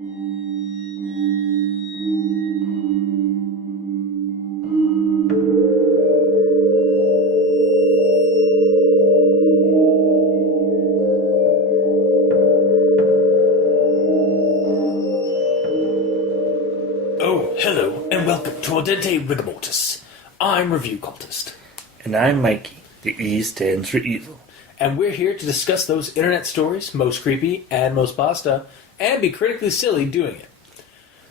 Oh, hello, and welcome to Dente Rigamortis. I'm Review Cultist. And I'm Mikey. The E stands for evil. And we're here to discuss those internet stories, most creepy and most pasta, and be critically silly doing it.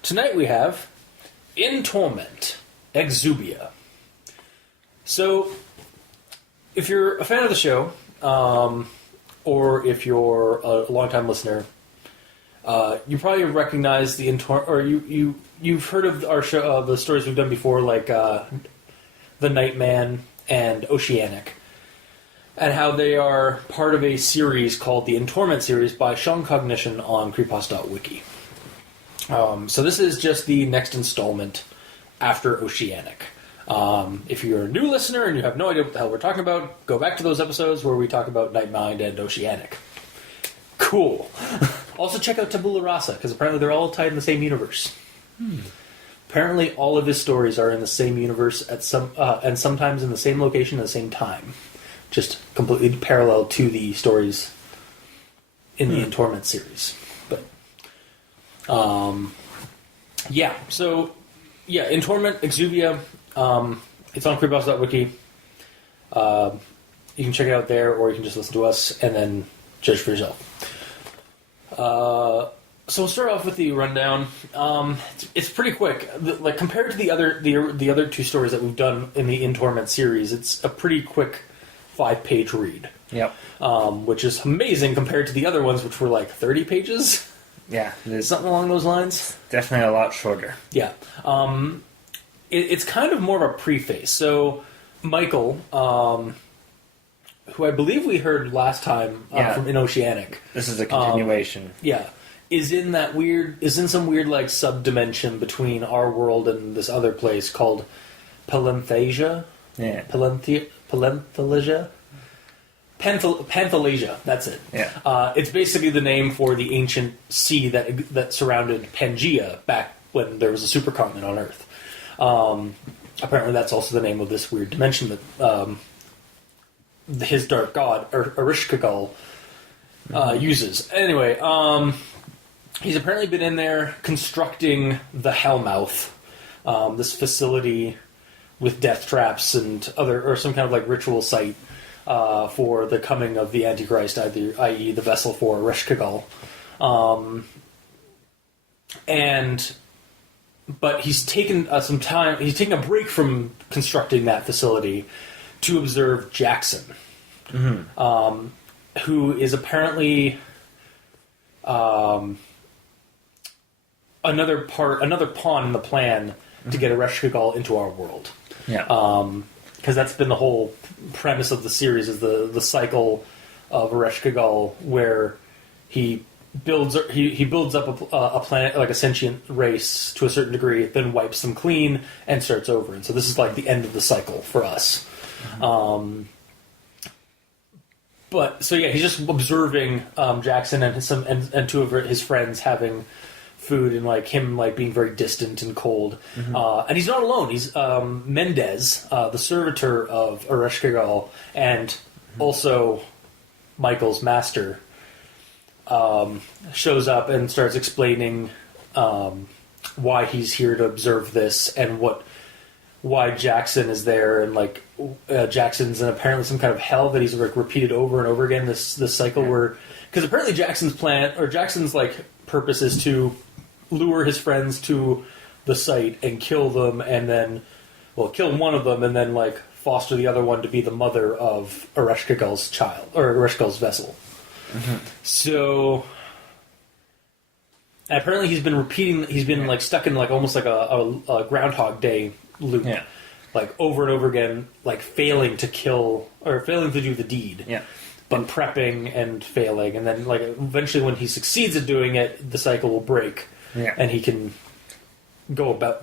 Tonight we have In Torment, Excubia. So, if you're a fan of the show, or if you're a long-time listener, you probably recognize the you've heard of our show, the stories we've done before, like The Nightman and Oceanic, and how they are part of a series called the In Torment series by ShawnCognition on Creepypasta.wikia. So this is just the next installment after Oceanic. If you're a new listener and you have no idea what the hell we're talking about, go back to those episodes where we talk about Nightmind and Oceanic. Cool. Also check out Tabula Rasa, because apparently they're all tied in the same universe. Apparently all of his stories are in the same universe at and sometimes in the same location at the same time. Just completely parallel to the stories in the In Torment series. But, yeah. So, yeah, In Torment, Excubia, it's on Creepypasta.wiki. You can check it out there, or you can just listen to us and then judge for yourself. So we'll start off with the rundown. It's pretty quick. Like compared to the other two stories that we've done in the In Torment series, it's a pretty quick 5-page read. Yep. Which is amazing compared to the other ones, which were like 30 pages. Yeah, Something along those lines. Definitely a lot shorter. Yeah. It's kind of more of a preface. So Michael, who I believe we heard last time from In Oceanic. This is a continuation. Is in some weird like sub-dimension between our world and this other place called Palenthesia. Yeah. Palenthalasia? Panthalasia, that's it. Yeah. It's basically the name for the ancient sea that surrounded Pangea back when there was a supercontinent on Earth. Apparently that's also the name of this weird dimension that his dark god, Ereshkigal, uses. Anyway, he's apparently been in there constructing the Hellmouth, this facility with death traps and or some kind of like ritual site for the coming of the Antichrist, i.e. the vessel for Ereshkigal. But he's taken some time. He's taken a break from constructing that facility to observe Jackson, who is apparently another pawn in the plan to get Ereshkigal into our world. Yeah. Because that's been the whole premise of the series, is the cycle of Ereshkigal, where he builds up a planet, like a sentient race to a certain degree, then wipes them clean and starts over. And so this is like the end of the cycle for us. But so yeah, he's just observing Jackson and two of his friends having food, and like him like being very distant and cold. And he's not alone. He's Mendez, the servitor of Ereshkigal, and also Michael's master, shows up and starts explaining why he's here to observe this and why Jackson is there, and like Jackson's in apparently some kind of hell that he's like repeated over and over again. This cycle where, because apparently Jackson's like purpose is to lure his friends to the site and kill them, and then kill one of them and then like foster the other one to be the mother of Ereshkigal's child, or Ereshkigal's vessel. So apparently he's been like stuck in like almost like a Groundhog Day loop, like over and over again, like failing to kill or failing to do the deed, but prepping and failing, and then like eventually when he succeeds at doing it, the cycle will break, and he can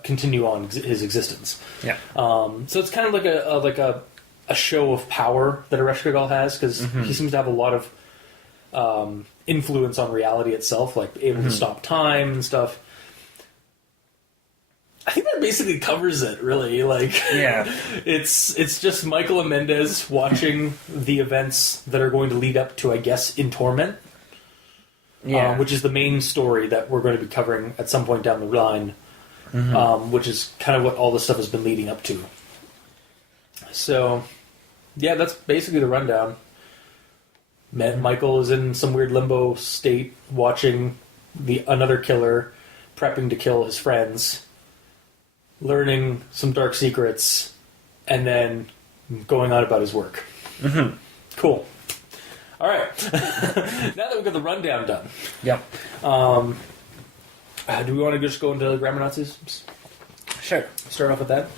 continue on his existence. So it's kind of like a show of power that Ereshkigal has, because he seems to have a lot of influence on reality itself, like able to stop time and stuff. I think that basically covers it, really. Like, Yeah. it's just Michael and Mendez watching the events that are going to lead up to, I guess, In Torment. Yeah. Which is the main story that we're going to be covering at some point down the line, which is kind of what all this stuff has been leading up to. So, yeah, that's basically the rundown. Michael is in some weird limbo state, watching another killer prepping to kill his friends, learning some dark secrets, and then going on about his work. Mm-hmm. Cool. All right. Now that we've got the rundown done, Yep. do we want to just go into grammar Nazis? Sure. Start off with that.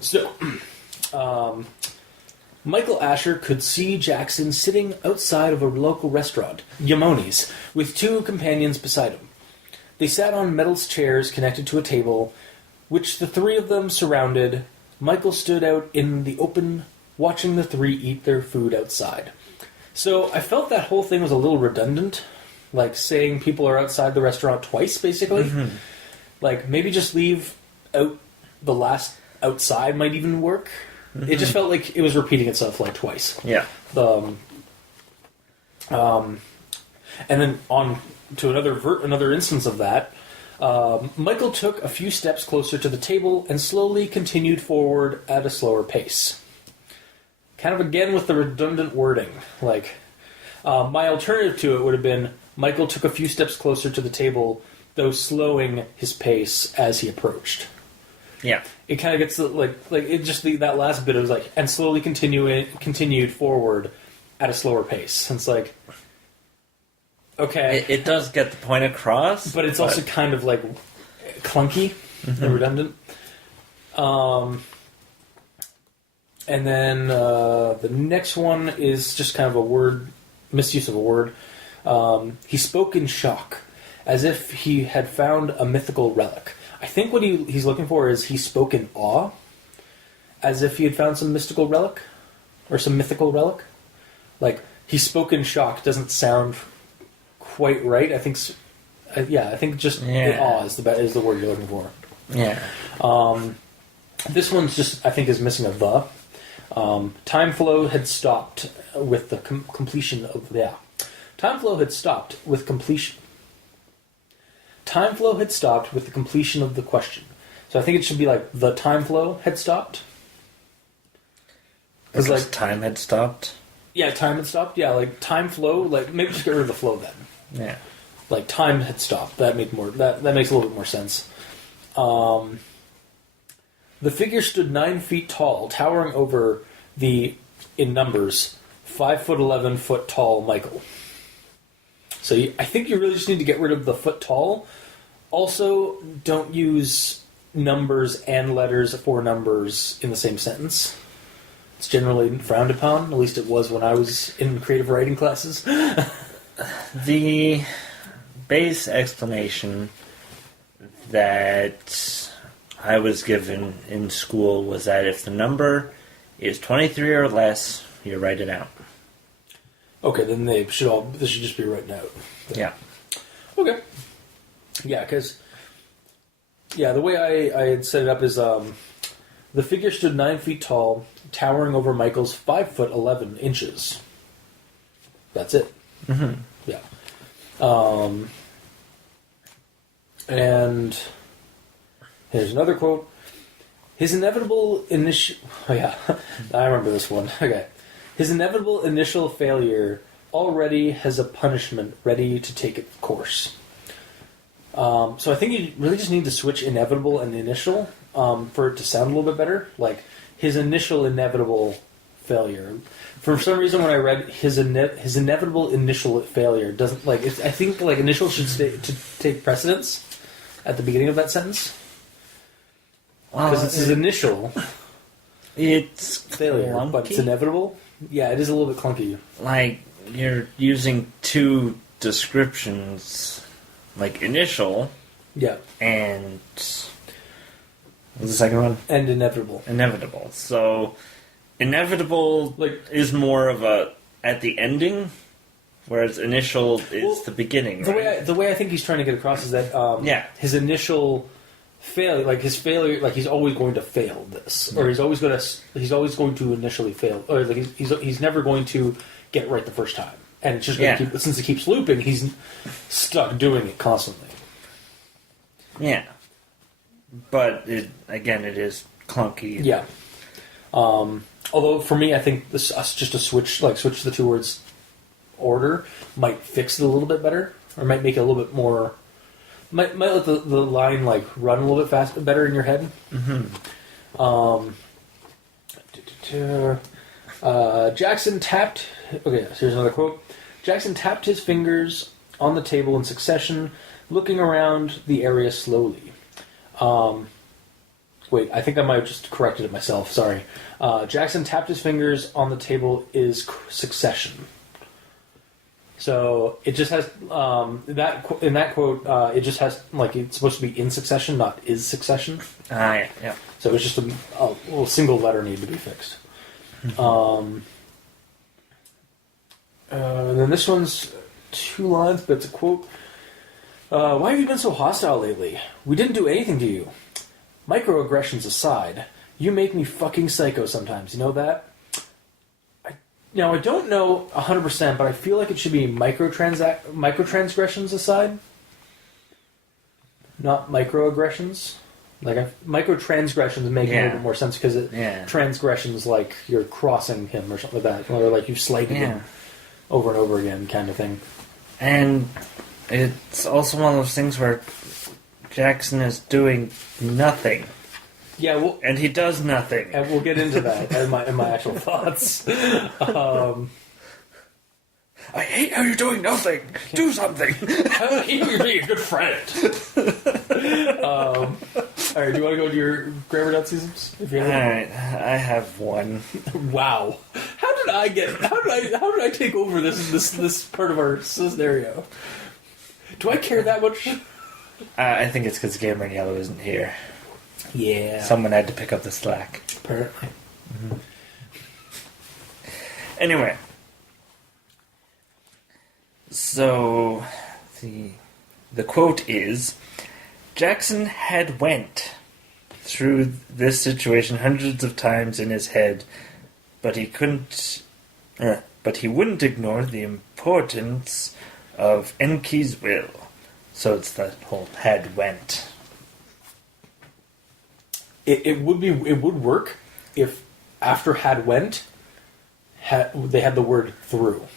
So, Michael Asher could see Jackson sitting outside of a local restaurant, Yamoni's, with two companions beside him. They sat on metal chairs connected to a table, which the three of them surrounded. Michael stood out in the open, watching the three eat their food outside. So I felt that whole thing was a little redundant, like saying people are outside the restaurant twice, basically. Mm-hmm. Like, maybe just leave out the last outside might even work. Mm-hmm. It just felt like it was repeating itself like twice. Yeah. And then on to another instance of that, Michael took a few steps closer to the table and slowly continued forward at a slower pace. Kind of again with the redundant wording. Like, my alternative to it would have been Michael took a few steps closer to the table, though slowing his pace as he approached. Yeah. It kind of gets that last bit was like, and slowly continued forward at a slower pace. And it's like, okay, It does get the point across, but it's also kind of like clunky and redundant. And then the next one is just kind of a word misuse of a word. He spoke in shock, as if he had found a mythical relic. I think what he's looking for is he spoke in awe, as if he had found some mystical relic, or some mythical relic. Like, he spoke in shock doesn't sound quite right. I think, I think just in awe is the word you're looking for. Yeah. This one's just, I think, is missing a the. Time flow had stopped with the completion of Time flow had stopped with completion. Time flow had stopped with the completion of the question. So I think it should be like the time flow had stopped. Because like time had stopped. Yeah, time had stopped. Yeah, like time flow. Like maybe just get rid of the flow then. Yeah. Like time had stopped. That makes a little bit more sense. The figure stood 9 feet tall, towering over the, in numbers, 5'11" tall Michael. So I think you really just need to get rid of the foot tall. Also, don't use numbers and letters for numbers in the same sentence. It's generally frowned upon. At least it was when I was in creative writing classes. The base explanation that I was given in school was that if the number is 23 or less, you write it out. Okay, then this should just be written out. Then. Yeah. Okay. Yeah, because the way I had set it up is the figure stood 9 feet tall, towering over Michael's 5'11". That's it. Mm-hmm. Yeah. And here's another quote. His inevitable initial... Oh, yeah. I remember this one. Okay. His inevitable initial failure already has a punishment ready to take its course. So I think you really just need to switch inevitable and initial for it to sound a little bit better. Like, his initial inevitable failure. For some reason, when I read his inevitable initial failure, doesn't like. I think like initial should take precedence at the beginning of that sentence because it's his initial. It's failure, clunky. but it's inevitable. Yeah, it is a little bit clunky. Like, you're using two descriptions, like initial, Yeah, and what's the second one? and inevitable. Inevitable. So, inevitable Like is more of a at the ending Whereas initial is the beginning, right? The way I think he's trying to get across is that his initial failure, like his failure, like he's always going to fail this, or he's always going to initially fail, or like he's never going to get it right the first time, and it's just going to keep, since it keeps looping, he's stuck doing it constantly. Yeah, but it is clunky. Yeah. Although for me, I think just a switch the two words order might fix it a little bit better, or might make it a little bit more. Might let the line like run a little bit better in your head. Mm-hmm. Jackson tapped. Okay, so here's another quote. Jackson tapped his fingers on the table in succession, looking around the area slowly. Wait, I think I might have just corrected it myself. Sorry. Jackson tapped his fingers on the table is succession. So it just has in that quote. It just has like it's supposed to be in succession, not is succession. Yeah. So it's just a little single letter need to be fixed. And then this one's 2 lines, but it's a quote. Why have you been so hostile lately? We didn't do anything to you. Microaggressions aside, you make me fucking psycho sometimes. You know that? I don't know 100%, but I feel like it should be microtransgressions aside, not microaggressions. Like microtransgressions make a little bit more sense because transgressions like you're crossing him or something like that, or like you've slighted him over and over again, kind of thing. And it's also one of those things where Jackson is doing nothing. Yeah, and he does nothing. And we'll get into that in my actual thoughts. I hate how you're doing nothing. Do something. I hate you being a good friend. All right, do you want to go to your grammar Nazisms? All right, I have one. Wow, how did I take over this part of our scenario? Do I care that much? I think it's because Gamer in Yellow isn't here. Yeah. Someone had to pick up the slack. Apparently. Mm-hmm. Anyway. So, the quote is, Jackson had went through this situation hundreds of times in his head, but he wouldn't ignore the importance of Enki's will. So it's that whole had went. It would work if after had went they had the word through.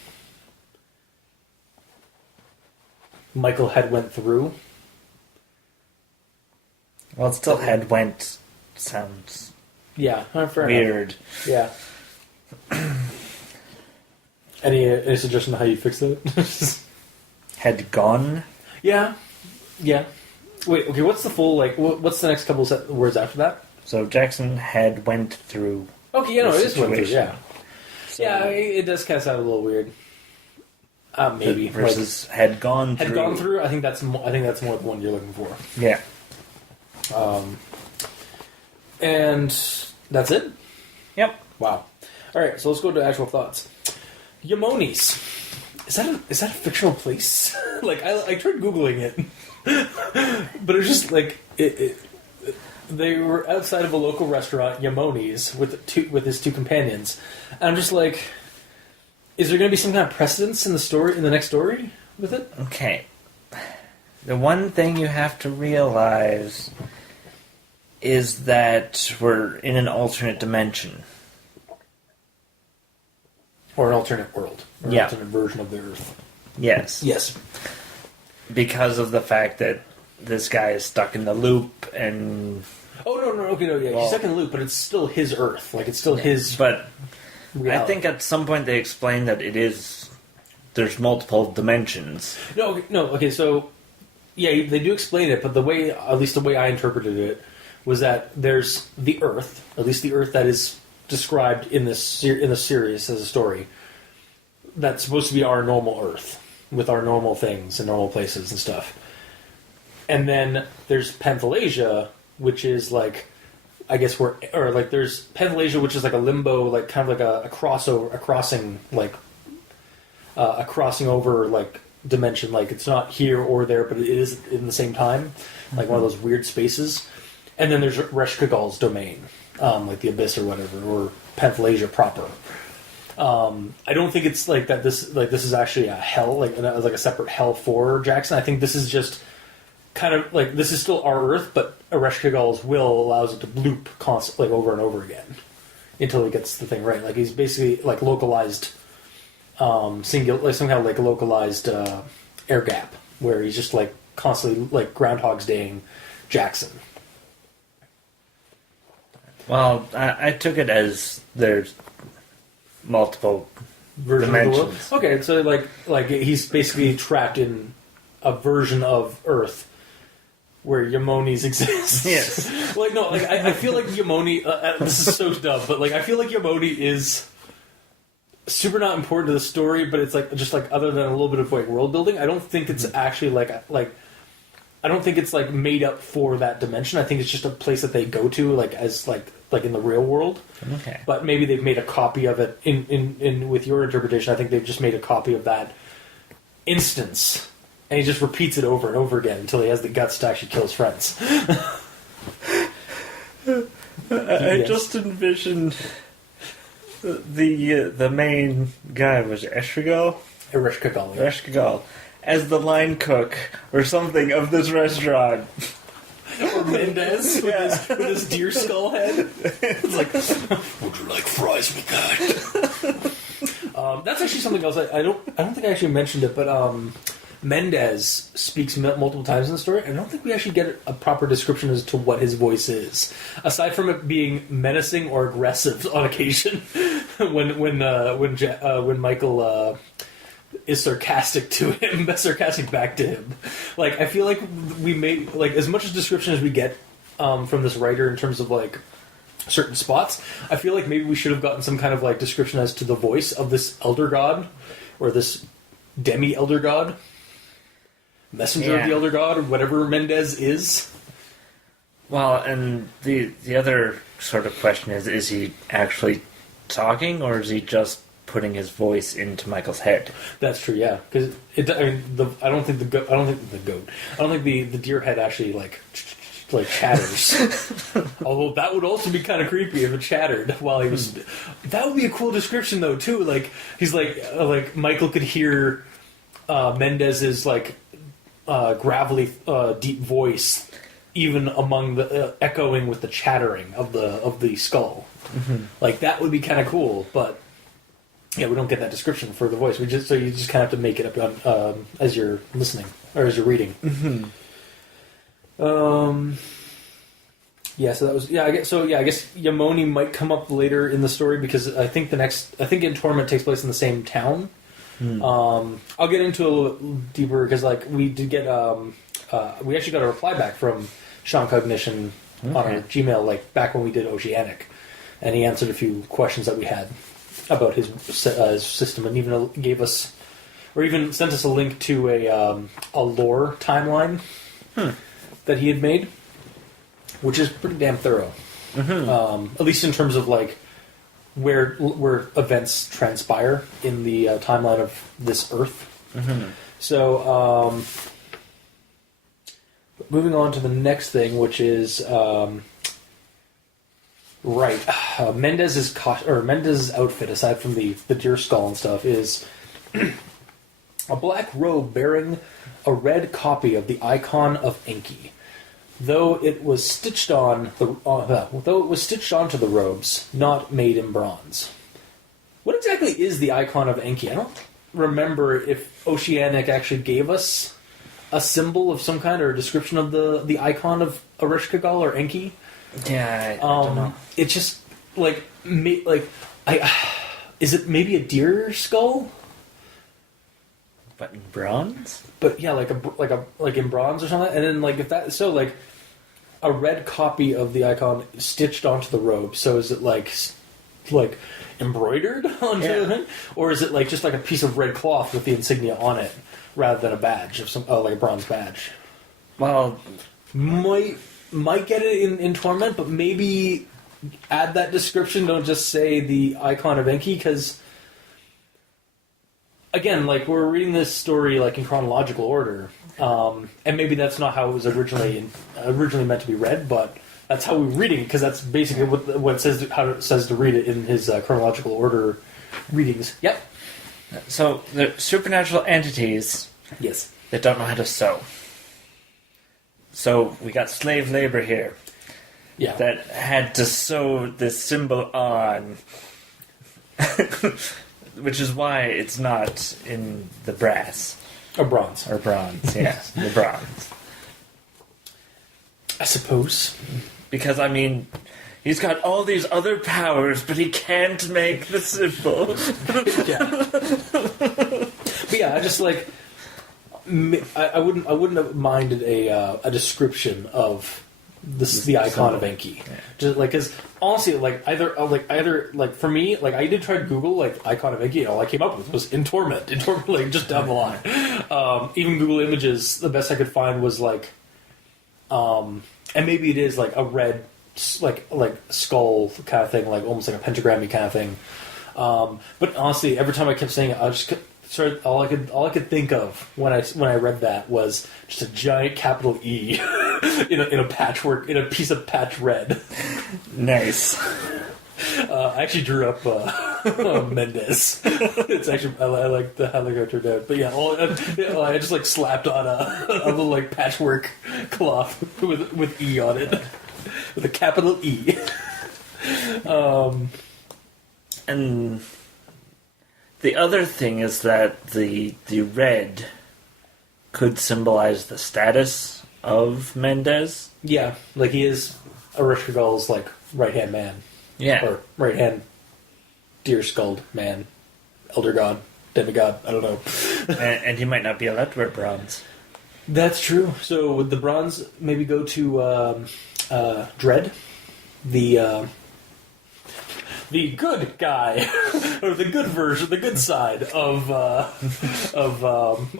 Michael had went through. Well, it still had went sounds weird. Enough. Yeah. Any suggestion on how you fix that? Had gone. Yeah. Wait, okay, what's the full, like, what's the next couple of words after that? So Jackson had went through. Okay, it is went through, yeah. So, yeah, it does kind of sound a little weird. Maybe. Versus like, had gone through. Had gone through, I think that's more the one you're looking for. Yeah. And that's it? Yep. Wow. Alright, so let's go to actual thoughts. Yamonis. Is that a fictional place? Like, I tried Googling it. But it was just like they were outside of a local restaurant, Yamonis, with his 2 companions, and I'm just like, is there going to be some kind of precedence in the next story with it? Okay, the one thing you have to realize is that we're in an alternate dimension, or an alternate world, or an alternate version of the Earth. Yes. Because of the fact that this guy is stuck in the loop and... Oh, no, he's stuck in the loop, but it's still his Earth. Like, it's still his... But reality. I think at some point they explain that there's multiple dimensions. Okay, so... Yeah, they do explain it, but at least the way I interpreted it, was that there's the Earth, at least the Earth that is described in the series as a story, that's supposed to be our normal Earth, with our normal things and normal places and stuff. And then there's Panthalasia, which is like, I guess there's Panthalasia, which is like a limbo, like kind of like a crossover, a crossing, like, a crossing over like dimension. Like it's not here or there, but it is in the same time, like one of those weird spaces. And then there's Reshkagal's domain, like the Abyss or whatever, or Panthalasia proper. I don't think it's like that. This is actually a hell, like a separate hell for Jackson. I think this is just kind of like this is still our Earth, but Ereshkigal's will allows it to loop constantly, like over and over again, until he gets the thing right. Like he's basically like localized, singular, like some kind of like localized air gap where he's just like constantly like Groundhog's Daying Jackson. Well, I took it as there's multiple Version of the world. dimensions. Okay, so like he's basically trapped in a version of Earth where Yamonis exist. Yes. Like no, like I feel like Yamoni. This is so dumb, but like I feel like Yamoni is super not important to the story, but it's like just like other than a little bit of like world building. I don't think it's actually like I don't think it's like made up for that dimension. I think it's just a place that they go to like as like in the real world. Okay. But maybe they've made a copy of it in with your interpretation. I think they've just made a copy of that instance, and he just repeats it over and over again until he has the guts to actually kill his friends. I just envisioned the main guy was Ereshkigal Ereshkigal, as the line cook or something of this restaurant. or Mendez with his deer skull head. It's like, would you like fries with that? That's actually something else. I don't think I actually mentioned it, but Mendez speaks multiple times in the story. I don't think we actually get a proper description as to what his voice is, aside from it being menacing or aggressive on occasion. when Michael is sarcastic to him, sarcastic back to him. Like I feel like we made like as much as description as we get from this writer in terms of like certain spots. I feel like maybe we should have gotten some kind of like description as to the voice of this elder god or this demi elder god. Messenger of the Elder God, or whatever Mendez is. Well, and the other sort of question is he actually talking, or is he just putting his voice into Michael's head? That's true, yeah. Because I don't think the deer head actually like chatters. Although that would also be kind of creepy if it chattered while he was. That would be a cool description though too. Like he's like Michael could hear Mendez's like. Gravelly, deep voice, even among the echoing with the chattering of the skull. Mm-hmm. Like that would be kind of cool, but yeah, we don't get that description for the voice. You just kind of have to make it up as you're listening or as you're reading. Mm-hmm. Yeah, so that was I guess Yamoni might come up later in the story because I think in Torment takes place in the same town. I'll get into it a little deeper because like we did get we actually got a reply back from ShawnCognition on our Gmail like back when we did Oceanic, and he answered a few questions that we had about his system, and even gave us or even sent us a link to a lore timeline that he had made, which is pretty damn thorough. At least in terms of like where events transpire in the timeline of this Earth. So, moving on to the next thing, which is Mendez's Mendez's outfit, aside from the deer skull and stuff, is a black robe bearing a red copy of the icon of Enki. Though it was stitched onto the robes, not made in bronze. What exactly is the icon of Enki? I don't remember if Oceanic actually gave us a symbol of some kind or a description of the icon of Ereshkigal or Enki. Yeah, I don't know. It's just is it maybe a deer skull? But in bronze? But yeah, like in bronze or something. And then like if that so like a red copy of the icon stitched onto the robe. So is it like embroidered onto the thing, or is it like just like a piece of red cloth with the insignia on it rather than a badge of some like a bronze badge? Well, might get it in Torment, but maybe add that description. Don't just say the icon of Enki because. again, like we're reading this story like in chronological order, and maybe that's not how it was originally meant to be read, but that's how we're reading it because that's basically what it says how it says to read it in his chronological order readings. Yep. So the supernatural entities Yes. that don't know how to sew. So we got slave labor here Yeah. that had to sew this symbol on, which is why it's not in the brass Or bronze. or bronze. Yeah, the bronze. I suppose. Because I mean, he's got all these other powers, but he can't make the symbol. Yeah. But yeah, I just like I wouldn't have minded a description of the icon of Enki. Yeah. Just like because honestly, either for me, like I did try to Google like icon of Enki, and all I came up with was in Torment, like just down the line. Even Google Images, the best I could find was like, and maybe it is like a red like skull kind of thing, like almost like a pentagram-y kind of thing. But honestly, every time I kept saying it, I just all I could think of when I read that was just a giant capital E in a patchwork in a piece of patch red. Nice. I actually drew up Mendez. It's actually I like how the guy turned out. But yeah, I just like slapped on a little like patchwork cloth with E on it, with a capital E. And the other thing is that the red could symbolize the status of Mendez. Yeah, like he is Ereshkigal's like right-hand man. Yeah. Or right-hand deer-skulled man. Elder god. Demigod. I don't know. and he might not be allowed to wear bronze. That's true. So would the bronze maybe go to Dread? The good guy, or the good version, the good side of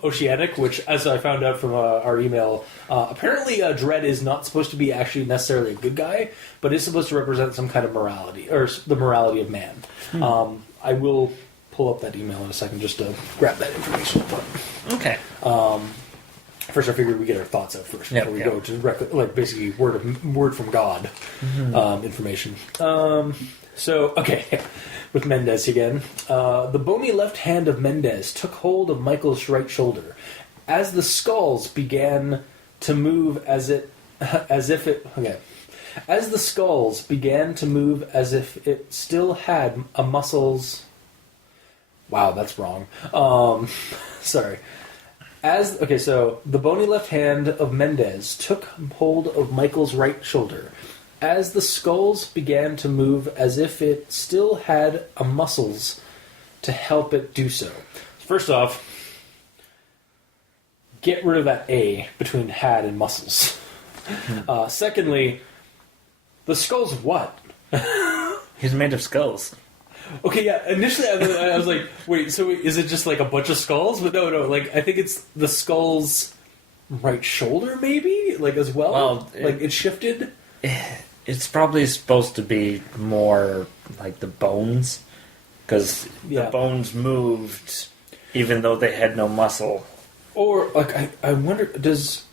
Oceanic, which, as I found out from our email, apparently Dread is not supposed to be actually necessarily a good guy, but is supposed to represent some kind of morality, or the morality of man. I will pull up that email in a second just to grab that information. But, Okay. first, I figured we'd get our thoughts out first before we go to basically word from God information. So, okay, with Mendez again. The bony left hand of Mendez took hold of Michael's right shoulder. As the skulls began to move as if it still had a muscles... Wow, that's wrong. Sorry. So the bony left hand of Mendez took hold of Michael's right shoulder. As the skulls began to move as if it still had a muscles to help it do so. First off, get rid of that A between had and muscles. Secondly, the skull's what? He's made of skulls. Okay, yeah, initially I was like, wait, so is it just like a bunch of skulls? But no, like, I think it's the skull's right shoulder, maybe? Like, as well? Well, it shifted? It's probably supposed to be more like the bones, because the bones moved even though they had no muscle. Or, like, I wonder, does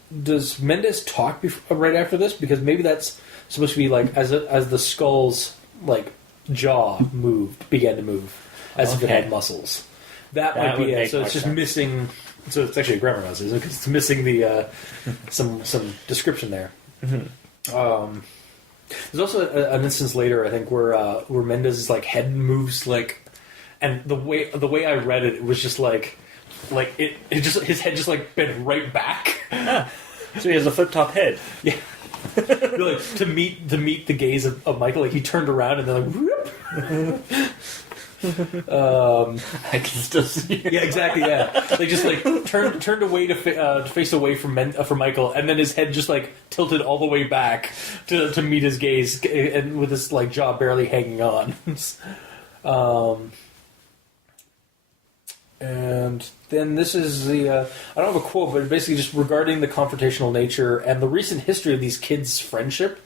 Mendez talk right after this? Because maybe that's supposed to be, like, as the skull's, like, jaw began to move, as if it had muscles. That might be it. So it's just missing... So it's actually a grammar mouse, isn't it? Because it's missing the some description there. Mm-hmm. There's also an instance later, I think, where Mendez's like head moves like, and the way I read it, it was just like it just his head just like bent right back. So he has a flip top head. Yeah. Like to meet the gaze of Michael, like he turned around and then like whoop. I can still see it. Yeah, exactly. Yeah, like just like turned away to face away from Michael, and then his head just like tilted all the way back to meet his gaze, and with his like jaw barely hanging on. And then this is the I don't have a quote, but basically just regarding the confrontational nature and the recent history of these kids' friendship.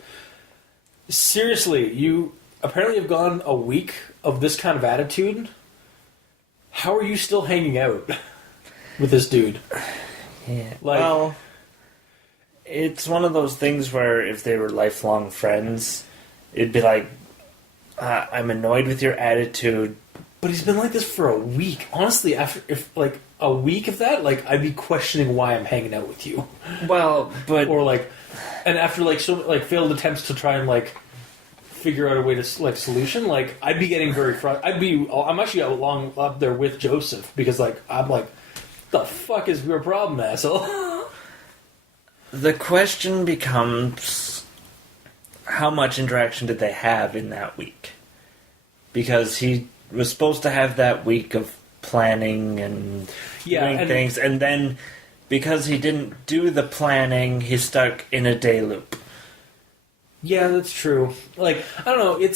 Seriously, you apparently have gone a week of this kind of attitude, how are you still hanging out with this dude? Yeah. Like, well, it's one of those things where if they were lifelong friends, it'd be like, I'm annoyed with your attitude. but he's been like this for a week. Honestly, after if like a week of that, like I'd be questioning why I'm hanging out with you. Well, but Or like, and after like so like failed attempts to try and like figure out a way to like solution, like I'd be getting very frustrated. I'm actually up there with Joseph because like I'm like, the fuck is your problem, asshole? the question becomes, how much interaction did they have in that week? Because he was supposed to have that week of planning and doing things, and then because he didn't do the planning, he's stuck in a day loop. Yeah, that's true. Like, I don't know,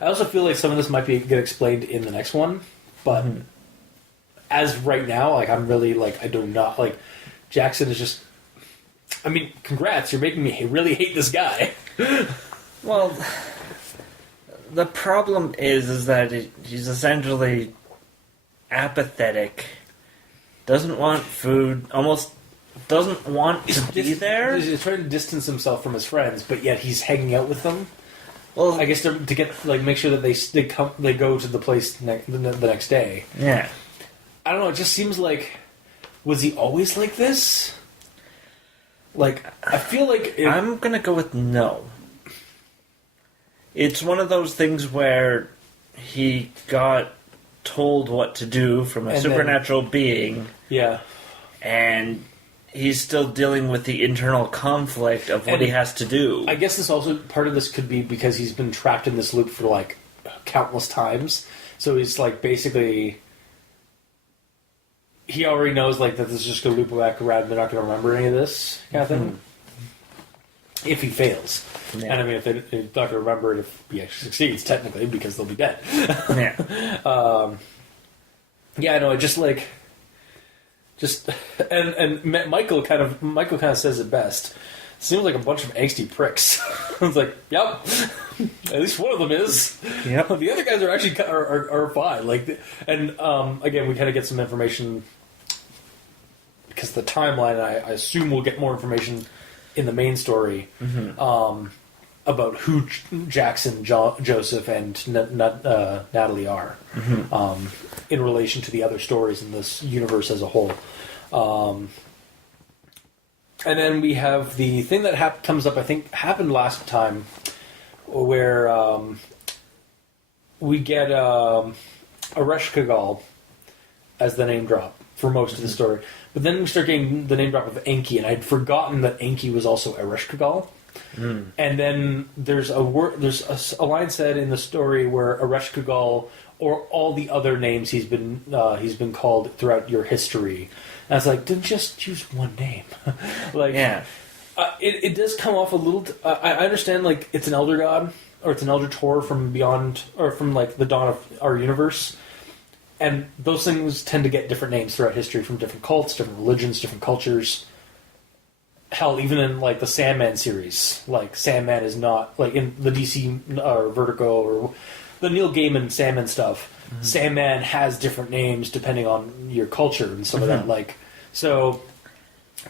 I also feel like some of this might get explained in the next one, but as right now, like, I'm really, like, I do not, like, Jackson is just, I mean, congrats, you're making me really hate this guy. Well, the problem is that he's essentially apathetic, doesn't want food, almost doesn't want to be there. He's trying to distance himself from his friends, but yet he's hanging out with them. Well, I guess to get like make sure that they go to the place the next day. Yeah. I don't know. It just seems like, was he always like this? Like, I feel like I'm gonna go with no. It's one of those things where he got told what to do from a supernatural being. Yeah. And he's still dealing with the internal conflict of what he has to do. I guess part of this could be because he's been trapped in this loop for like countless times. So he's like basically, he already knows like that this is just going to loop back around. They're not going to remember any of this kind of thing. If he fails. Yeah. And I mean, if they're not going to remember it if he actually succeeds, technically, because they'll be dead. Yeah. Yeah, I know. And Michael kind of says it best. Seems like a bunch of angsty pricks. I was like, yep. At least one of them is. Yep. The other guys are actually are fine. Like, and again, we kind of get some information because the timeline. I assume we'll get more information in the main story about who Jackson, Joseph, and Natalie are in relation to the other stories in this universe as a whole. And then we have the thing that comes up, I think, happened last time, where we get Ereshkigal as the name drop for most of the story. But then we start getting the name drop of Enki, and I'd forgotten that Enki was also Ereshkigal. And then there's a line said in the story where Ereshkigal, or all the other names he's been called throughout your history. And I was like, then just use one name. Like, yeah. It does come off a little. I understand, like, it's an elder god, or it's an elder Tor from beyond, or from like the dawn of our universe, and those things tend to get different names throughout history from different cults, different religions, different cultures. Hell, even in like the Sandman series, like Sandman is not like in the DC or Vertigo or the Neil Gaiman Sandman stuff. Sandman has different names depending on your culture and some of that. Like, so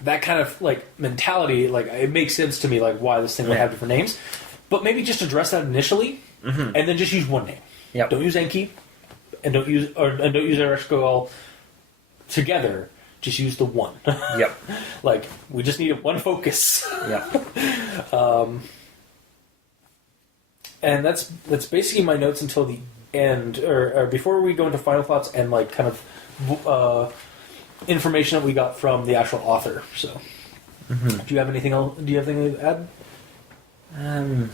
that kind of like mentality, like it makes sense to me, like why this thing would have different names. But maybe just address that initially, and then just use one name. Yep. Don't use Enki, and don't use Ereshkigal together. Just use the one. Yep. Like, we just need one focus. Yep. And that's basically my notes until the end, or before we go into final thoughts and like kind of information that we got from the actual author. So, do you have anything else? Do you have anything to add?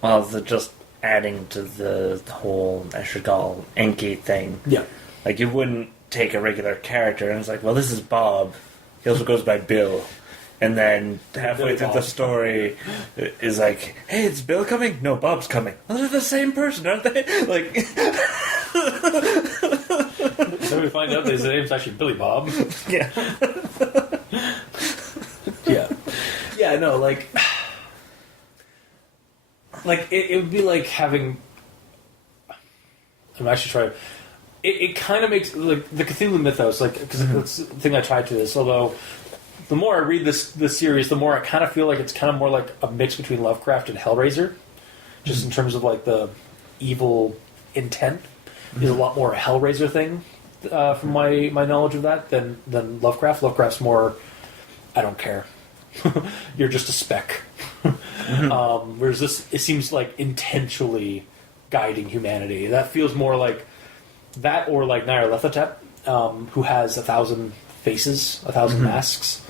Well, just adding to the whole Eshergal Enki thing. Yeah. Like, you wouldn't take a regular character and it's like, well, this is Bob. He also goes by Bill. And then halfway through the story is like, hey, is Bill coming? No, Bob's coming. Well, they're the same person, aren't they? Like, so we find out his name's actually Billy Bob. Yeah. Yeah. Yeah, no, like, like it would be like having. I'm actually trying. It kind of makes like the Cthulhu mythos, like because that's the thing I tried to this. Although the more I read this series, the more I kind of feel like it's kind of more like a mix between Lovecraft and Hellraiser, just in terms of like the evil intent. Is a lot more a Hellraiser thing, from my knowledge of that than Lovecraft. Lovecraft's more, I don't care. You're just a speck. Whereas this, it seems like intentionally guiding humanity. That feels more like that, or like Nyarlathotep, who has 1,000 faces, 1,000 masks.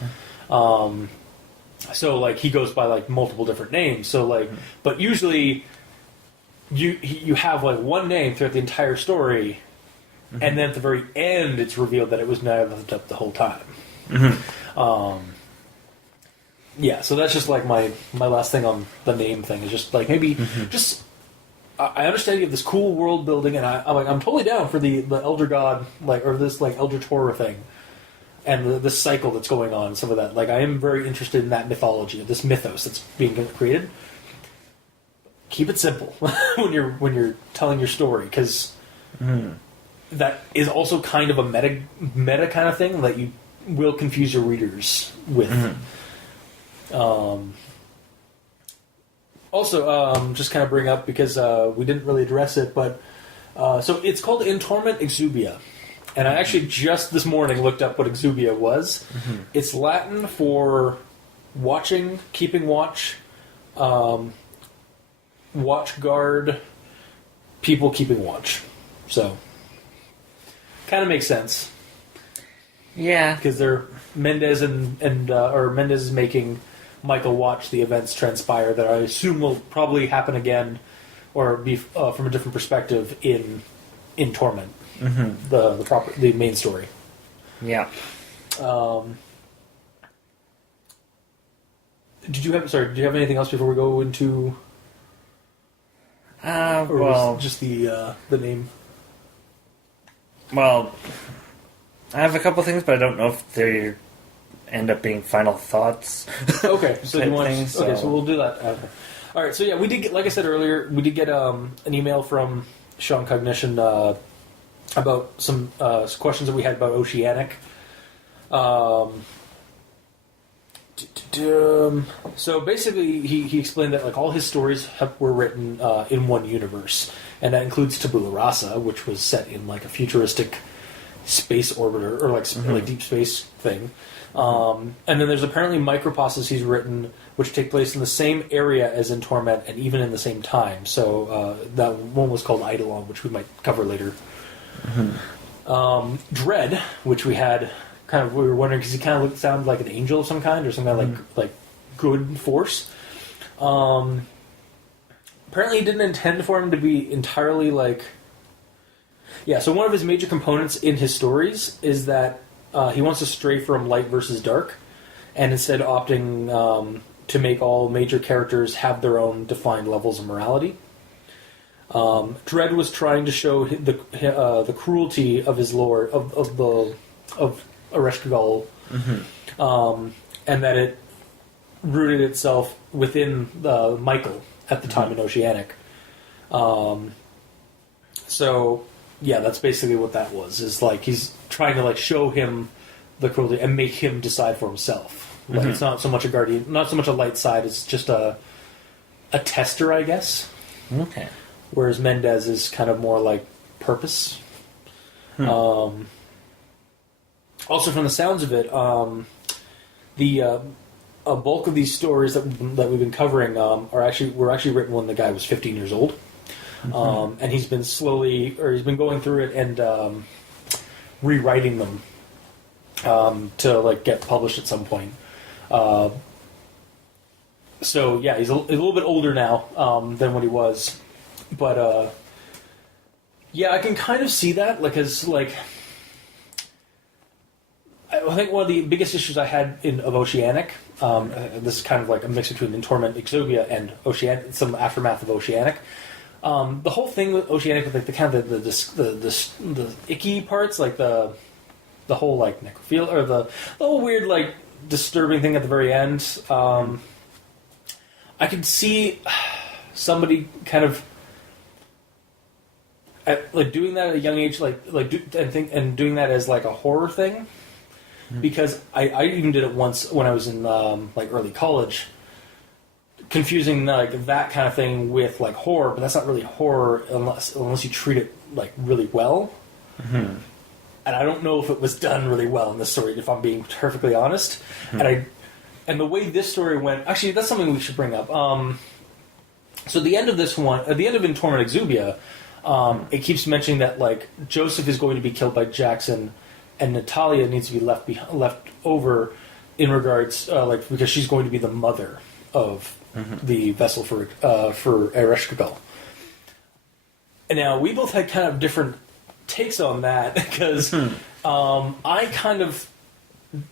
So like he goes by like multiple different names. So like, but usually you have like one name throughout the entire story, and then at the very end it's revealed that it was Nyarlathotep the whole time. Yeah, so that's just like my last thing on the name thing is just like maybe just. I understand you have this cool world building, and I'm totally down for the Elder God, like, or this like Elder Torah thing, and the cycle that's going on, some of that. Like, I am very interested in that mythology, this mythos that's being created. Keep it simple when you're telling your story, because that is also kind of a meta kind of thing that you will confuse your readers with. Also, just kind of bring up, because we didn't really address it, but so it's called In Torment Excubia. And I actually just this morning looked up what Excubia was. It's Latin for watching, keeping watch, watch guard, people keeping watch. So, kind of makes sense. Yeah. Because they're Mendez or Mendez is making Michael watch the events transpire that I assume will probably happen again, or be from a different perspective in Torment, the main story. Yeah. Do you have anything else before we go into? Or well, was just the name. Well, I have a couple things, but I don't know if they end up being final thoughts. Okay, so you want? Things, Okay, so we'll do that. All right, so yeah, we did get, like I said earlier, we did get an email from ShawnCognition about some questions that we had about Oceanic. So basically, he explained that like all his stories were written in one universe, and that includes Tabula Rasa, which was set in like a futuristic space orbiter or like deep space thing. And then there's apparently micropastas he's written which take place in the same area as in Torment and even in the same time. So that one was called Eidolon, which we might cover later. Dread, which we were wondering because he kind of sounded like an angel of some kind or some kind of like good force. Apparently he didn't intend for him to be entirely like... Yeah, so one of his major components in his stories is that he wants to stray from light versus dark, and instead opting to make all major characters have their own defined levels of morality. Dread was trying to show the cruelty of his lord of Ereshkigal, and that it rooted itself within Michael at the time in Oceanic. So yeah, that's basically what that was. Is like he's trying to like show him the cruelty and make him decide for himself. Like it's not so much a guardian, not so much a light side. It's just a tester, I guess. Okay. Whereas Mendez is kind of more like purpose. Also, from the sounds of it, a bulk of these stories that we've been covering were actually written when the guy was 15 years old, and he's been going through it and rewriting them to like get published at some point. So yeah, he's a little bit older now than what he was, but yeah, I can kind of see that, like, as like. I think one of the biggest issues I had of Oceanic, this is kind of like a mix between In Torment, Excubia, and Oceanic, some aftermath of Oceanic. The whole thing with Oceanic, with like the kind of the icky parts, like the whole like necrophilia, or the whole weird like disturbing thing at the very end. I could see somebody kind of like doing that at a young age, and doing that as like a horror thing, because I even did it once when I was in like early college, confusing like that kind of thing with like horror, but that's not really horror unless you treat it like really well. Mm-hmm. And I don't know if it was done really well in this story, if I'm being perfectly honest. Mm-hmm. And the way this story went, actually, that's something we should bring up. So at the end of this one, at the end of In Torment Excubia, it keeps mentioning that like Joseph is going to be killed by Jackson, and Natalia needs to be left over in regards because she's going to be the mother of the vessel for Ereshkigal. And now we both had kind of different takes on that because I kind of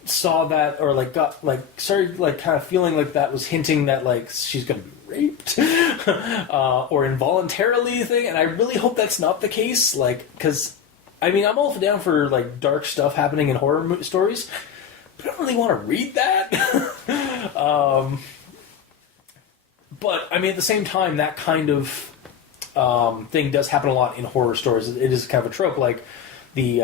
saw that, or like got like started like kind of feeling like that was hinting that like she's gonna be raped or involuntarily thing, and I really hope that's not the case. Like, because I mean, I'm all down for like dark stuff happening in horror stories, but I don't really want to read that. But I mean, at the same time, that kind of thing does happen a lot in horror stories. It is kind of a trope, like the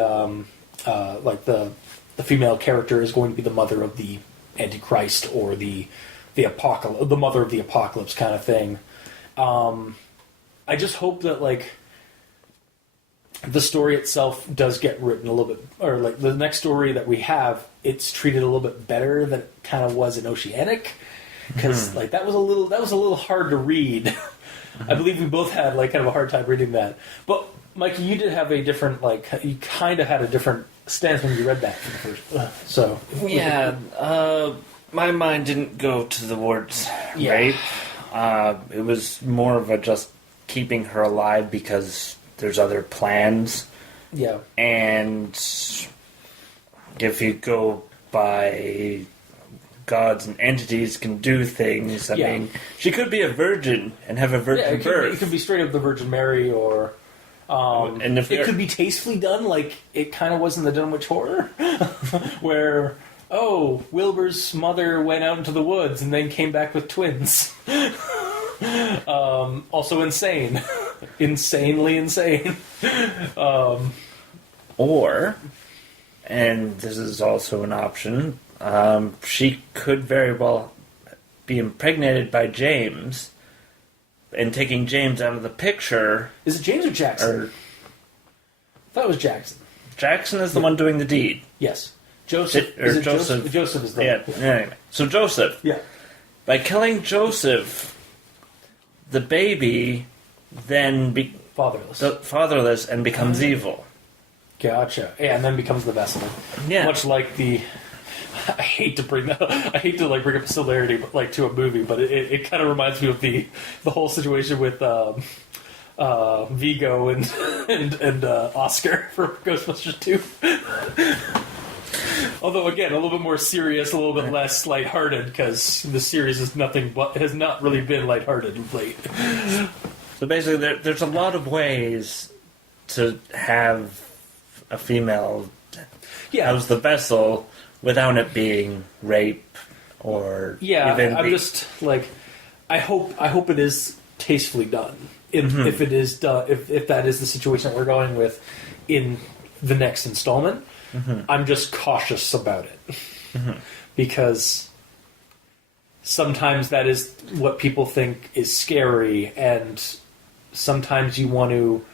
female character is going to be the mother of the Antichrist or the apocalypse, the mother of the apocalypse kind of thing. I just hope that like the story itself does get written a little bit, or like the next story that we have, it's treated a little bit better than it kind of was in Oceanic, because like that was a little hard to read. I believe we both had like kind of a hard time reading that. But Mikey, you did have a different, like, you kind of had a different stance when you read that for the first. So yeah, my mind didn't go to the words rape. It was more of a just keeping her alive because there's other plans. Yeah, and if you go by gods and entities can do things. I mean, she could be a virgin and have a virgin birth. It could be straight up the Virgin Mary, or and if it could be tastefully done, like it kind of was in the Dunwich Horror, where Wilbur's mother went out into the woods and then came back with twins. Also insane, insanely insane. Or, and this is also an option. She could very well be impregnated by James, and taking James out of the picture. Is it James or Jackson? I thought it was Jackson. Jackson is the one doing the deed. Yes. Joseph. Joseph is the one. Yeah. Anyway. So Joseph. Yeah. By killing Joseph, the baby then fatherless and becomes evil. Gotcha. Yeah, and then becomes the vessel. Yeah. Much like the... I hate to bring that up. I hate to like bring up a similarity like to a movie, but it kind of reminds me of the whole situation with Vigo and Oscar for Ghostbusters 2. Although again, a little bit more serious, a little bit less lighthearted, because the series is has not really been lighthearted of late. So basically, there's a lot of ways to have a female as the vessel without it being rape or I'm just like, I hope it is tastefully done. If it is done, if that is the situation that we're going with in the next installment, I'm just cautious about it because sometimes that is what people think is scary, and sometimes you want to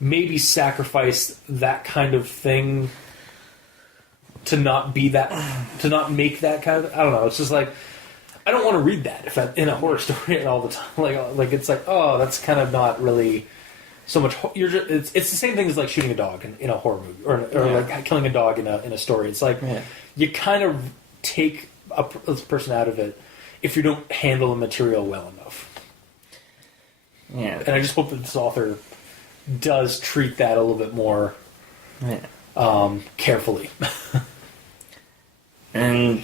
maybe sacrifice that kind of thing to not be that, to not make that kind of... I don't know, it's just like, I don't want to read that in a horror story all the time. Like it's like, that's kind of not really so much... it's the same thing as like shooting a dog in a horror movie, or like killing a dog in a story. It's like, you kind of take a person out of it if you don't handle the material well enough. Yeah. And I just hope that this author does treat that a little bit more carefully. And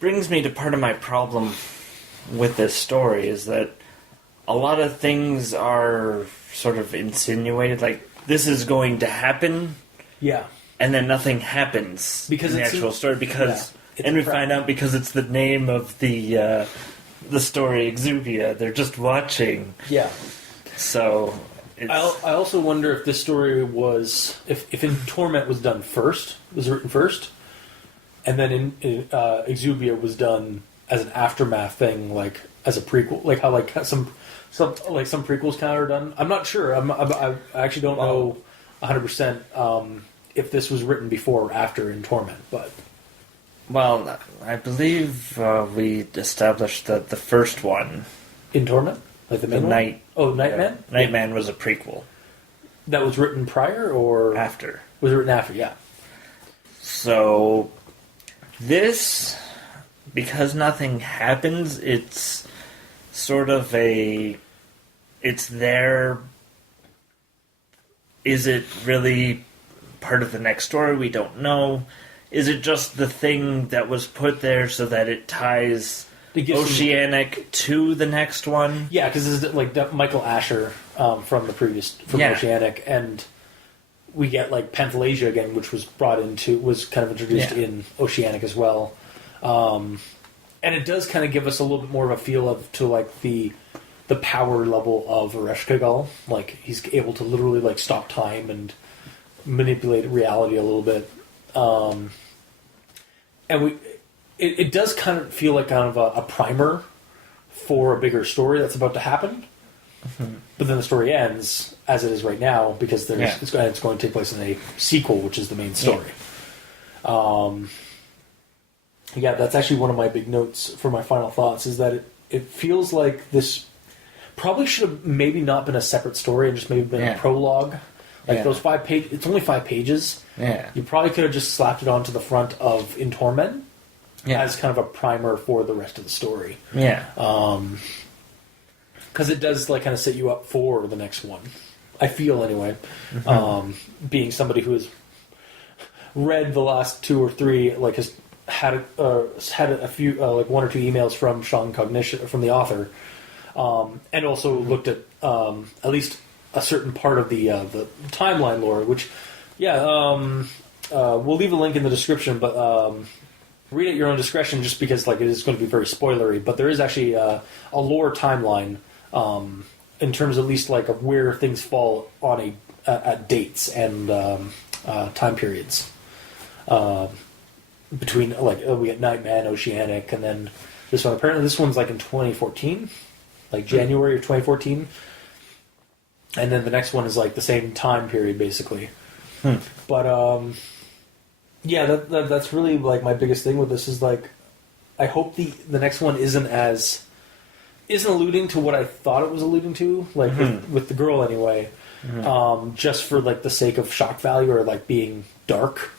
brings me to part of my problem with this story is that a lot of things are sort of insinuated, like this is going to happen, and then nothing happens because in the actual story, because and we find out because it's the name of the the story Excubia. They're just watching. Yeah. So it's... I also wonder if this story was if In Torment was done first, was written first, and then in Excubia was done as an aftermath thing, like as a prequel, like how like some prequels kind of are done. I'm not sure. I actually don't know 100% if this was written before or after In Torment, but. Well, I believe we established that the first one... In Torment? Like the main one? Night... Oh, Nightman? Nightman was a prequel. That was written prior or... After. Was written after, yeah. So, this, because nothing happens, it's sort of a... It's there... Is it really part of the next story? We don't know. Is it just the thing that was put there so that it ties Oceanic to the next one? Yeah, because this is like Michael Asher from Oceanic, and we get like Panthalasia again, which was was kind of introduced in Oceanic as well, and it does kind of give us a little bit more of a feel to like the power level of Ereshkigal. Like he's able to literally like stop time and manipulate reality a little bit. And it does kind of feel like kind of a primer for a bigger story that's about to happen. Mm-hmm. But then the story ends as it is right now because it's going to take place in a sequel, which is the main story. That's actually one of my big notes for my final thoughts is that it feels like this probably should have maybe not been a separate story and just maybe been a prologue. Like those 5 pages, it's only 5 pages. Yeah. You probably could have just slapped it onto the front of In Torment as kind of a primer for the rest of the story. Yeah. Because it does like kind of set you up for the next one. I feel anyway. Mm-hmm. Being somebody who has read the last 2 or 3, like has had a few like 1 or 2 emails from ShawnCognition from the author, and also looked at least a certain part of the timeline lore, which, we'll leave a link in the description, but read at your own discretion just because like it is going to be very spoilery, but there is actually a lore timeline in terms at least like of where things fall on at dates and time periods. Between like we get Nightman, Oceanic, and then this one. Apparently this one's like in 2014, like January of 2014. And then the next one is like the same time period, basically. But that's really like my biggest thing with this is like, I hope the next one isn't alluding to what I thought it was alluding to, like with the girl anyway. Just for like the sake of shock value or like being dark.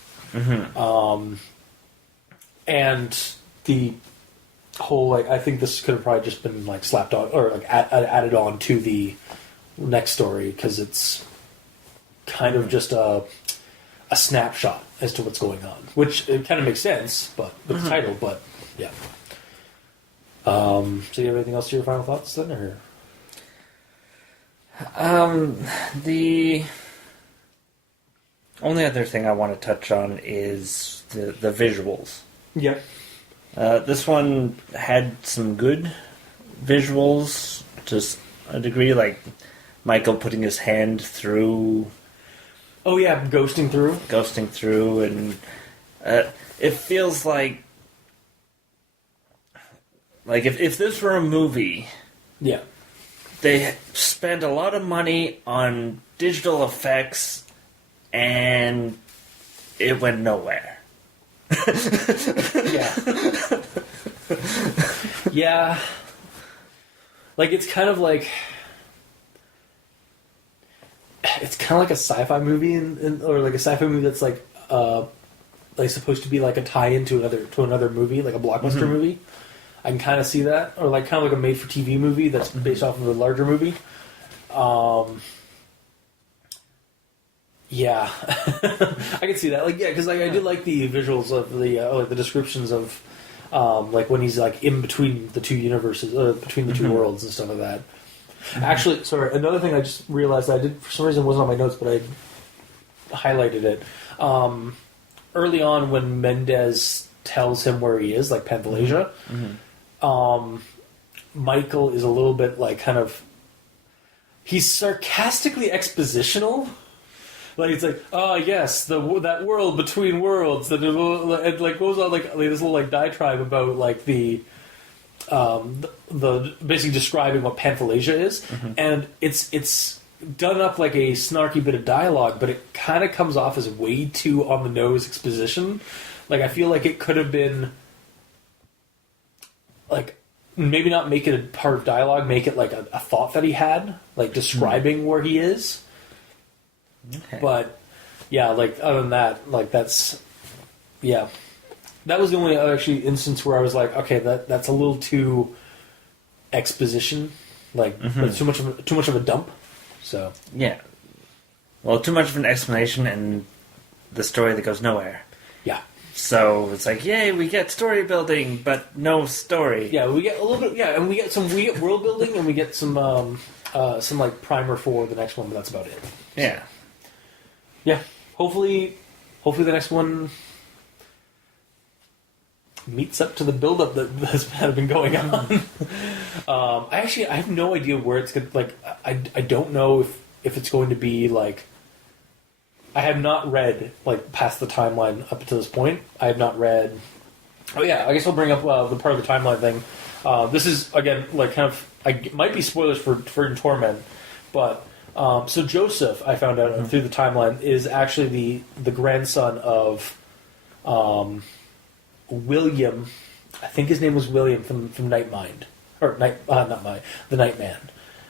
And the whole like I think this could have probably just been like slapped on or like added on to the next story because it's kind of just a snapshot as to what's going on, which it kind of makes sense, but with the title. But yeah. So you have anything else to your final thoughts then, or? The only other thing I want to touch on is the visuals. Yeah. This one had some good visuals, just a degree, like Michael putting his hand through. Oh yeah, ghosting through, and it feels like if this were a movie, yeah, they spent a lot of money on digital effects, and it went nowhere. Yeah. Like it's kind of like a sci-fi movie, or like a sci-fi movie that's like supposed to be like a tie-in to another movie, like a blockbuster movie. I can kind of see that, or like kind of like a made-for-TV movie that's based off of a larger movie. Yeah, I can see that. Like, yeah, because like I did like the visuals of the descriptions of like when he's like in between the two universes, between the two worlds and stuff like that. Actually, sorry, another thing I just realized I did for some reason wasn't on my notes, but I highlighted it early on when Mendez tells him where he is, like Panthalasia. Michael is a little bit like kind of. He's sarcastically expositional. Like it's like, oh yes, that world between worlds that it like goes on like this little like diatribe about like the basically describing what panthalasia is, and it's done up like a snarky bit of dialogue, but it kind of comes off as way too on the nose exposition. Like I feel like it could have been like maybe not make it a part of dialogue, make it like a thought that he had, like describing where he is. Okay. But yeah, like other than that, like that's that was the only other actually instance where I was like, okay, that's a little too exposition, like that's too much of a dump. So yeah, well, too much of an explanation and the story that goes nowhere. Yeah. So it's like, yay, we get story building, but no story. Yeah, we get a little bit. Yeah, and we get world building, and we get some like primer for the next one, but that's about it. Yeah. Yeah. Hopefully the next one meets up to the build-up that has been going on. I have no idea where it's going to... Like, I don't know if it's going to be, like... I have not read, like, past the timeline up to this point. I have not read... Oh, yeah, I guess I'll bring up the part of the timeline thing. This is, again, like, kind of... It might be spoilers for Torment, but... so Joseph, I found out through the timeline, is actually the grandson of... William, I think his name was William from Nightmind, or the Nightman,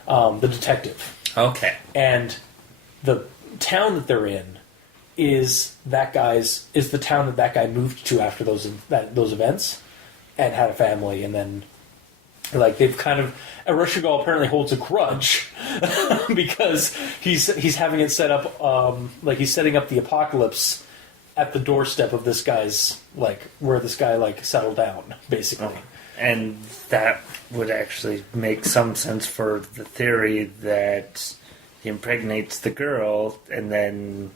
the detective. Okay. And the town that they're in is the town that guy moved to after those events, and had a family, and then like they've kind of Ereshkigal apparently holds a grudge because he's having it set up like he's setting up the apocalypse at the doorstep of this guy's, like, where this guy, like, settled down, basically. Oh. And that would actually make some sense for the theory that he impregnates the girl, and then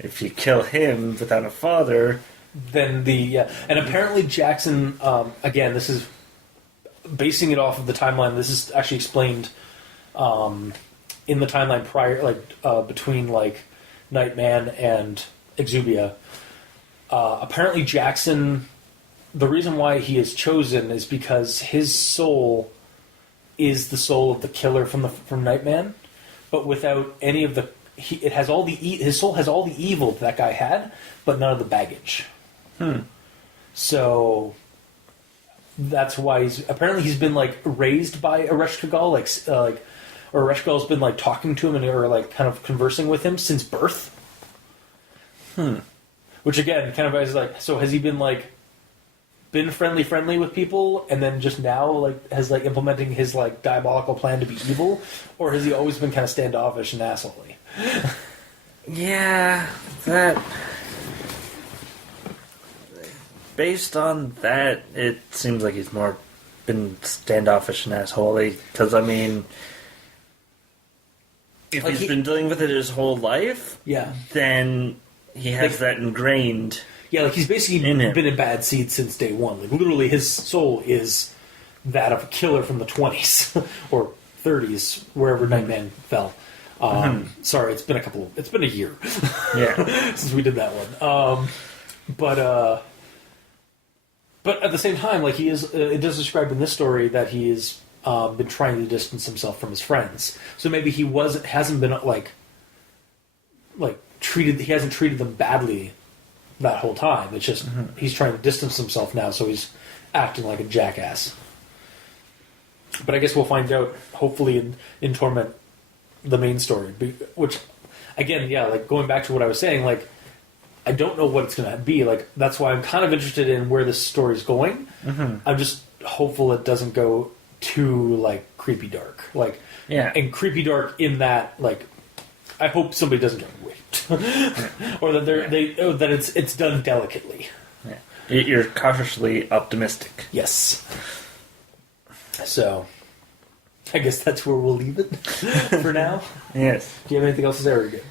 if you kill him without a father... Then and apparently Jackson, again, this is basing it off of the timeline, this is actually explained in the timeline prior, like, between, like, Nightman and Excubia. Apparently Jackson, the reason why he is chosen is because his soul is the soul of the killer from Nightman, but without any of the his soul has all the evil that guy had, but none of the baggage. So that's why he's been like raised by Ereshkigal, or Ereshkigal's been like talking to him or like kind of conversing with him since birth. Which again, kind of is like, so has he been like, been friendly with people, and then just now like has like implementing his like diabolical plan to be evil, or has he always been kind of standoffish and assholey? Yeah, that. Based on that, it seems like he's more been standoffish and assholey. Because I mean, if like he's been dealing with it his whole life, yeah, then. He has that ingrained. Yeah, like he's basically been in bad seed since day one. Like literally, his soul is that of a killer from the 20s or 30s, wherever Nightman fell. Sorry, it's been a year. Yeah, since we did that one. But at the same time, like he is, it does describe in this story that he has been trying to distance himself from his friends. So maybe he hasn't been like. He hasn't treated them badly that whole time. It's just he's trying to distance himself now, so he's acting like a jackass. But I guess we'll find out, hopefully, in Torment, the main story. Which, again, yeah, like going back to what I was saying, like I don't know what it's going to be. Like that's why I'm kind of interested in where this story's going. I'm just hopeful it doesn't go too like creepy dark. Like and creepy dark in that like I hope somebody doesn't get raped. Or that that it's done delicately. Yeah. You're cautiously optimistic. Yes. So, I guess that's where we'll leave it for now. Yes. Do you have anything else to say, or are you good?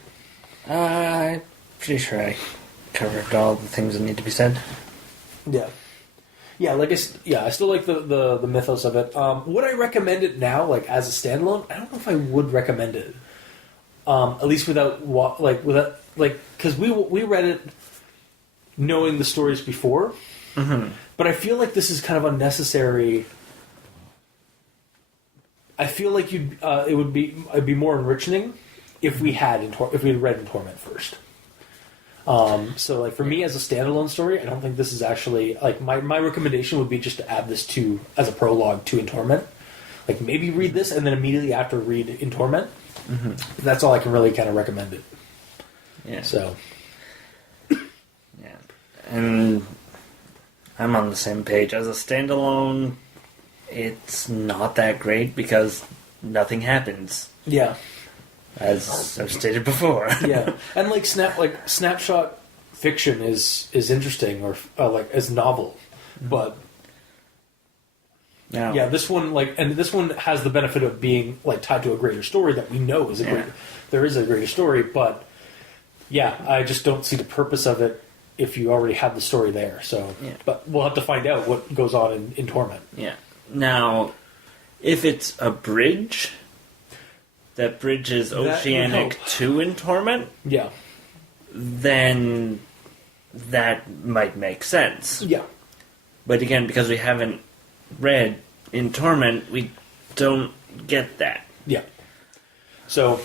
I'm pretty sure I covered all the things that need to be said. Yeah. Yeah, I still like the mythos of it. Would I recommend it now, like as a standalone? I don't know if I would recommend it. At least without because we read it knowing the stories before, but I feel like this is kind of unnecessary. I feel like it'd be more enriching if we had read in Torment first. So like for me as a standalone story, I don't think this is actually like my recommendation would be just to add this to as a prologue to In Torment. Like maybe read this and then immediately after read In Torment. That's all I can really kind of recommend it. Yeah. So. Yeah, and I'm on the same page. As a standalone, it's not that great because nothing happens. Yeah. As I've stated before. Yeah, and snapshot fiction is interesting or as novel, but no. yeah, this one this one has the benefit of being tied to a greater story that we know is there is a greater story, but yeah, I just don't see the purpose of it if you already have the story there. So, but we'll have to find out what goes on in Torment. Yeah. Now, if it's a bridge that bridges Oceanic to In Torment, yeah, then that might make sense. Yeah. But again, because we haven't read In Torment, we don't get that. Yeah. So,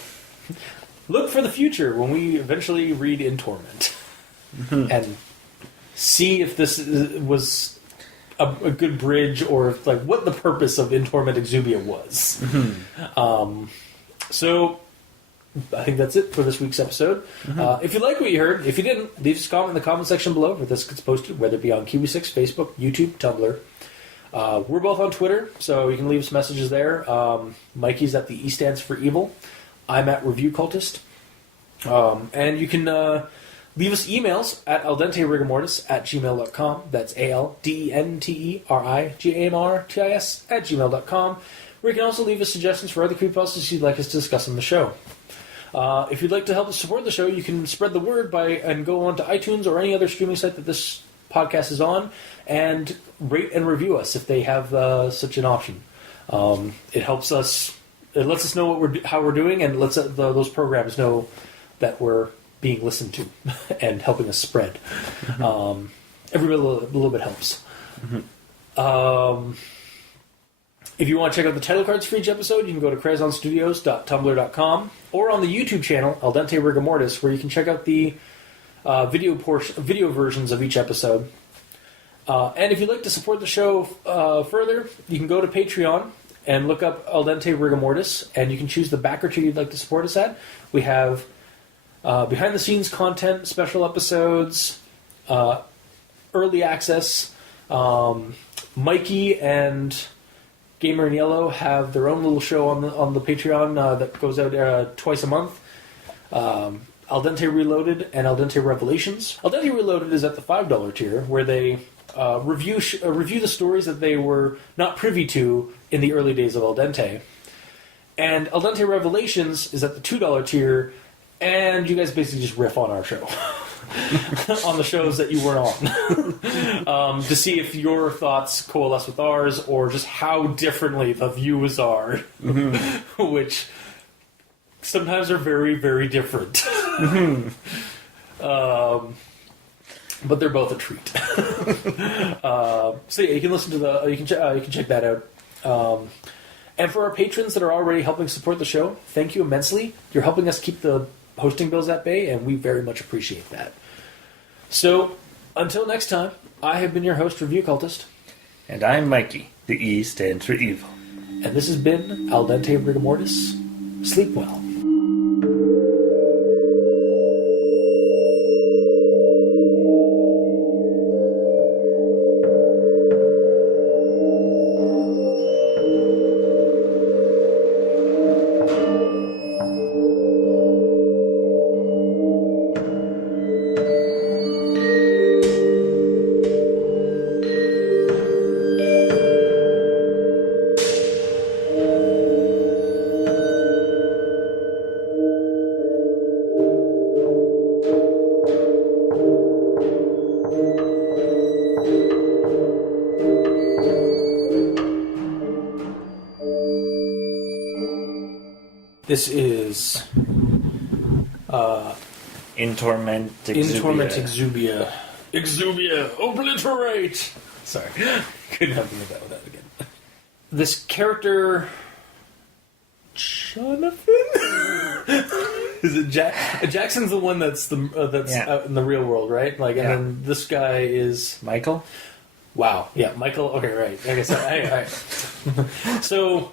look for the future when we eventually read In Torment. And see if this was a good bridge or what the purpose of In Torment Excubia was. So, I think that's it for this week's episode. If you like what you heard, if you didn't, leave us a comment in the comment section below where this gets posted, whether it be on QB6, Facebook, YouTube, Tumblr. We're both on Twitter, so you can leave us messages there. Mikey's at the E stands for evil. I'm at Review Cultist. And you can leave us emails at aldenterigamortis@gmail.com. That's ALDENTERIGAMORTIS@gmail.com. Where you can also leave us suggestions for other creepypastas you'd like us to discuss on the show. If you'd like to help us support the show, you can spread the word and go on to iTunes or any other streaming site that this podcast is on and rate and review us if they have such an option. It helps us. It lets us know how we're doing and lets those programs know that we're being listened to and helping us spread. Every little bit helps. If you want to check out the title cards for each episode, you can go to crazonstudios.tumblr.com or on the YouTube channel, Al Dente Rigamortis, where you can check out the video versions of each episode. And if you'd like to support the show further, you can go to Patreon and look up Al Dente Rigamortis, and you can choose the backer tier you'd like to support us at. We have behind-the-scenes content, special episodes, early access. Mikey and Gamer in Yellow have their own little show on the Patreon that goes out twice a month. Al Dente Reloaded and Al Dente Revelations. Al Dente Reloaded is at the $5 tier, where they review the stories that they were not privy to in the early days of Al Dente. And Al Dente Revelations is at the $2 tier, and you guys basically just riff on our show. On the shows that you weren't on. To see if your thoughts coalesce with ours, or just how differently the views are. Which sometimes are very, very different. But they're both a treat. So yeah, you can listen to you can check that out. And for our patrons that are already helping support the show, thank you immensely. You're helping us keep the hosting bills at bay, and we very much appreciate that. So, until next time, I have been your host, Review Cultist. And I'm Mikey. The E stands for evil. And this has been Al Dente Rigamortis. Sleep well. This is In Torment, In Torment, Excubia. Excubia, obliterate! Sorry, couldn't have done that without again. This character, Jonathan? Is it Jackson's the one that's out in the real world, right? Like, and then this guy is Michael. Wow, yeah, Michael. Okay, right. I guess. All right. So.